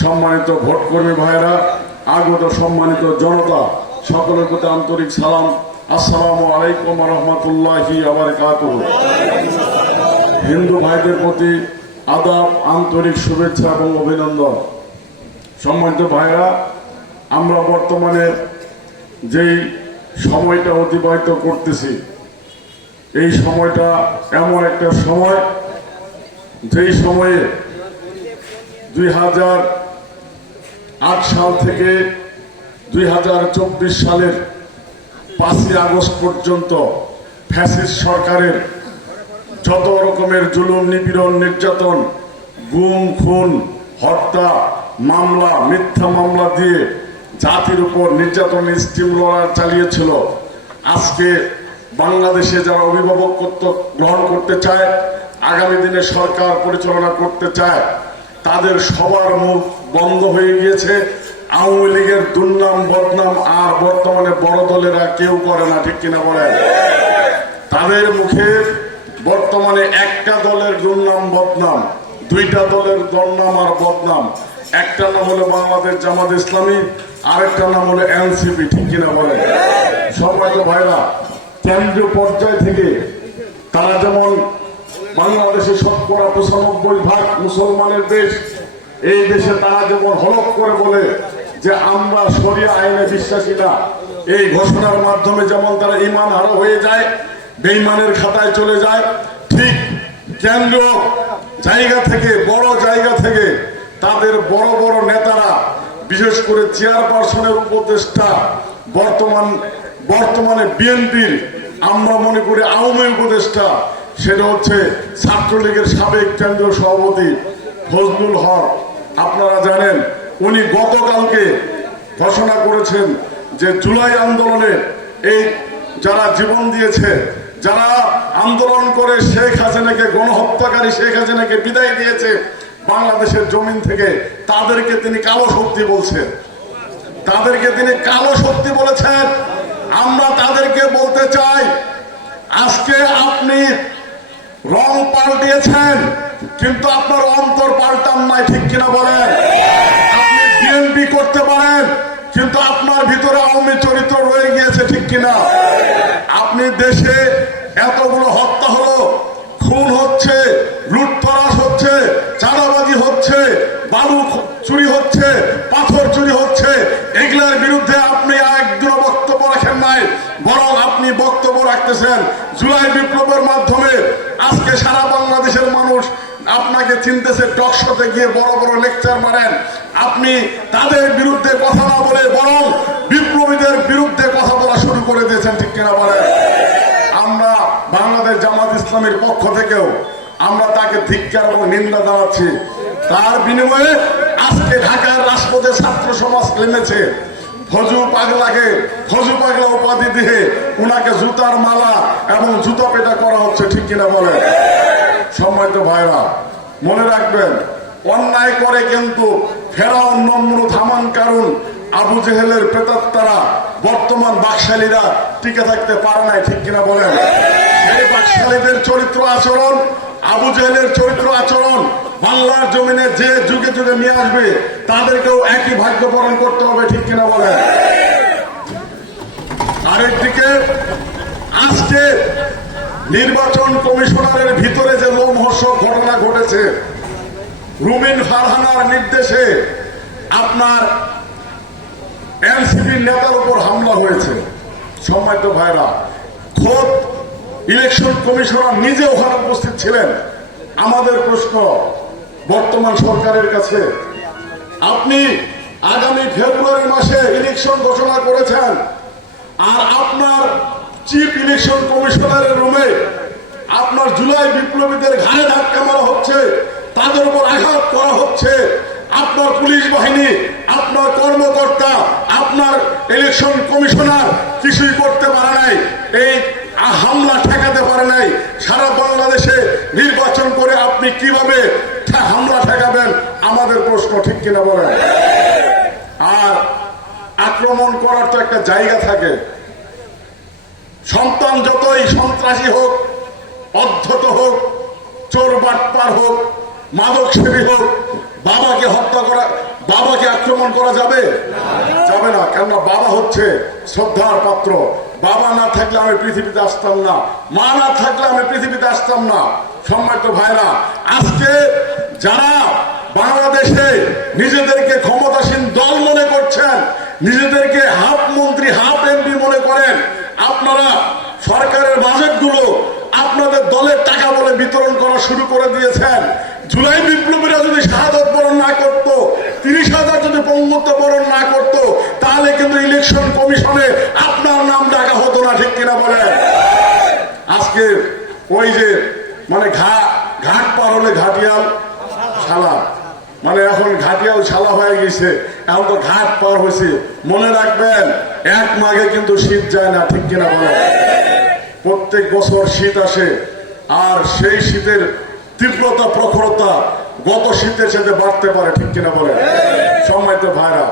সম্মানিত ভোটকর্মী ভাইরা আগত সম্মানিত জনতা, সকলের প্রতি আন্তরিক সালাম। আসসালামু আলাইকুম রহমতুল্লাহি আবার হিন্দু ভাইদের প্রতি আদাব, আন্তরিক শুভেচ্ছা এবং অভিনন্দন। সম্মানিত ভাইরা আমরা বর্তমানে যেই সময়টা অতিবাহিত করতেছি, এই সময়টা এমন একটা সময়, যেই সময়ে দুই হাজার আট সাল থেকে দুই হাজার চব্বিশ সালের পাঁচই আগস্ট পর্যন্ত ফ্যাসিস্ট সরকারের যত রকমের জুলুম, নিপীড়ন, নির্যাতন, গুম, খুন, হত্যা, মামলা, মিথ্যা মামলা দিয়ে জাতির উপর নির্যাতন, স্টিম লড়ার চালিয়েছিল। আজকে বাংলাদেশে যারা অভিভাবকত্ব গ্রহণ করতে চায়, আগামী দিনে সরকার পরিচালনা করতে চায় তাদের সবার মুখ বন্ধ হয়ে গিয়েছে। আওয়ামী লীগের দুর্নাম, বদনাম আর বর্তমানে বড় দলেরা কেউ করে না, ঠিক কিনা বলেন? তাদের মুখে বর্তমানে একটা দলের দুর্নাম, বদনাম, দুইটা দলের দুর্নাম আর বদনাম। একটা নাম হলো বাংলাদেশ জামাত ইসলামী, আরেকটা নাম হলো এনসিপি, ঠিক কিনা বলে সম্মানিত ভাইরা, কেন্দ্রীয় পর্যায় থেকে তারা যেমন বাংলাদেশে শতকরা পঁচানব্বই ভাগ মুসলমানের দেশ, এই দেশে তারা যেমন হলক করে বলে যে আমরা সরিয়া আইনে বিশ্বাসী না, এই ঘোষণার মাধ্যমে যেমন তারা ইমান হারা হয়ে যায় বেইমানের খাতায় চলে যায়, ঠিক কেন্দ্র জায়গা থেকে, বড় জায়গা থেকে তাদের বড় বড় নেতারা, বিশেষ করে চেয়ারপারসনের উপদেষ্টা, বর্তমান, বর্তমানে বিএনপির, আমরা মনে করি আওয়ামী উপদেষ্টা সেটা হচ্ছে ছাত্রলীগের সাবেক কেন্দ্রীয় সভাপতি ফজলুল হক। আপনারা জানেন, উনি গতকালকে ঘোষণা করেছেন যে জুলাই আন্দোলনে এই যারা জীবন দিয়েছে, যারা আন্দোলন করে শেখ হাসিনাকে, গণহত্যাকারী শেখ হাসিনাকে বিদায় দিয়েছে বাংলাদেশের জমিন থেকে, তাদেরকে তিনি কালো শক্তি বলছেন। তাদেরকে তিনি কালো শক্তি বলেছেন। আমরা তাদেরকে বলতে চাই, আজকে আপনি রং পাল্টিয়েছেন, কিন্তু আপনার অন্তর পাল্টান নাই, ঠিক কিনা বলেন? আপনি বিএনপি করতে পারেন, কিন্তু আপনার ভিতরে আওয়ামী চরিত্র রয়ে গিয়েছে, ঠিক কিনা? আপনি দেশে এতগুলো হত্যা হলো, খুন হচ্ছে লুটতরাস হচ্ছে, চাঁদাবাজি হচ্ছে, বালু চুরি হচ্ছে, পাথর চুরি হচ্ছে, এগুলোর বিরুদ্ধে আপনি রাখেন নাই বরং আপনি বক্তব্য রাখতেছেন জুলাই বিপ্লবের মাধ্যমে। আজকে সারা বাংলাদেশের মানুষ আপনাকে চিনতেছে টকশোতে গিয়ে বড় বড় লেকচার মারেন। আপনি তাদের বিরুদ্ধে কথা না বলে বরং বিপ্লবীদের বিরুদ্ধে কথা বলা শুরু করে দিয়েছেন, ঠিক কিনা বলেন? আমরা বাংলাদেশ জামাত ইসলামের পক্ষ থেকেও আমরা তাকে ধিক্কার এবং নিন্দা জানাচ্ছি। তার বিনিময়ে আজকে ঢাকার রাজপথে ছাত্র সমাজ নেমেছে। ফজু পাগলাকে ফজু পাগলা উপাধি দিয়ে উনাকে জুতার মালা এবং জুতো পেটা করা হচ্ছে, ঠিক কিনা বলে সম্মানিত ভাইরা, মনে রাখবেন, অন্যায় করে কিন্তু ফেরাও নম্র থামান কারণ আবু জেহেলের প্রেতাত্মারা বর্তমান বাকশালীরা টিকে থাকতে পারে নাই, ঠিক কিনা বলেন? এই বাকশালীদের চরিত্র আচরণ আবু জেহেলের চরিত্র আচরণ, বাংলার জমিনে যে যুগে যুগে নিয়ে আসবে, তাদেরকেও একই ভাগ্য বরণ করতে হবে, ঠিক কিনা বলেন? আরেকদিকে আজকে নির্বাচন কমিশনারের ভিতরে যে লোমহর্ষক ঘটনা ঘটেছে, রুমিন ফারহানার নির্দেশে আপনার এনসিপির নেতার উপর হামলা হয়েছে। সম্মানিত ভাইরা, খোদ ইলেকশন কমিশনার নিজে ওখানে উপস্থিত ছিলেন। আমাদের প্রশ্ন, বর্তমান সরকারের কাছে, আপনি আগামী ফেব্রুয়ারি মাসে ইলেকশন ঘোষণা করেছেন আর আপনার চিফ ইলেকশন কমিশনারের রুমে আপনার জুলাই বিপ্লবীদের ঘাড়ে ধাক্কা মারা হচ্ছে, তাদের উপর আঘাত করা হচ্ছে, আপনার পুলিশ বাহিনী, আপনার কর্মকর্তা, আপনার ইলেকশন কমিশনার কিছুই করতে পারে নাই। এই হামলা ঠেকাতে পারে নাই। সারা বাংলাদেশে নির্বাচন করে আপনি কীভাবে হামলা ঠেকাবেন? আমাদের প্রশ্ন ঠিক কিনা বলেন? আর আক্রমণ করার তো একটা জায়গা থাকে। সন্তান যতই সন্ত্রাসী হোক, অধ্যত হোক, চোর বাটপার হোক, মাদক সেবী হোক, বাবাকে হত্যা করা বাবাকে আক্রমণ করা যাবে? যাবে না। কেননা বাবা হচ্ছে শ্রদ্ধার পাত্র। বাবা না থাকলে আমি পৃথিবীতে আসতাম না, মা না থাকলে আমি পৃথিবীতে আসতাম না। সম্মানিত ভাইরা আজকে যারা বাংলাদেশে নিজেদেরকে ক্ষমতাসীন দল মনে করছেন, নিজেদেরকে হাফ মন্ত্রী, হাফ এমপি মনে করেন, আপনারা সরকারের বাজেটগুলো আপনাদের দলের টাকা বলে বিতরণ করা শুরু করে দিয়েছেন। জুলাই বিপ্লবীরা যদি শাহাদত বরণ না করত, তিরিশ হাজার যদি পঙ্গুত্ব বরণ না ইলেকশন কমিশনে আপনার নাম ডাকা হতো না, ঠিক কিনা বলেন আজকে ওই যে মানে ঘা, ঘাট পার হলে ঘাটিয়াল শালা। মানে এখন ঘাটিয়াল শালা হয়ে গেছে, এখন তো ঘাট পার হয়েছে। মনে রাখবেন, এক মাঘে কিন্তু শীত যায় না, ঠিক কিনা বলেন প্রত্যেক বছর শীত আসে, আর সেই শীতের তীব্রতা, প্রখরতা গত শীতের সাথে বাড়তে পারে, ঠিক কিনা বলে? সম্মানিত ভাইরা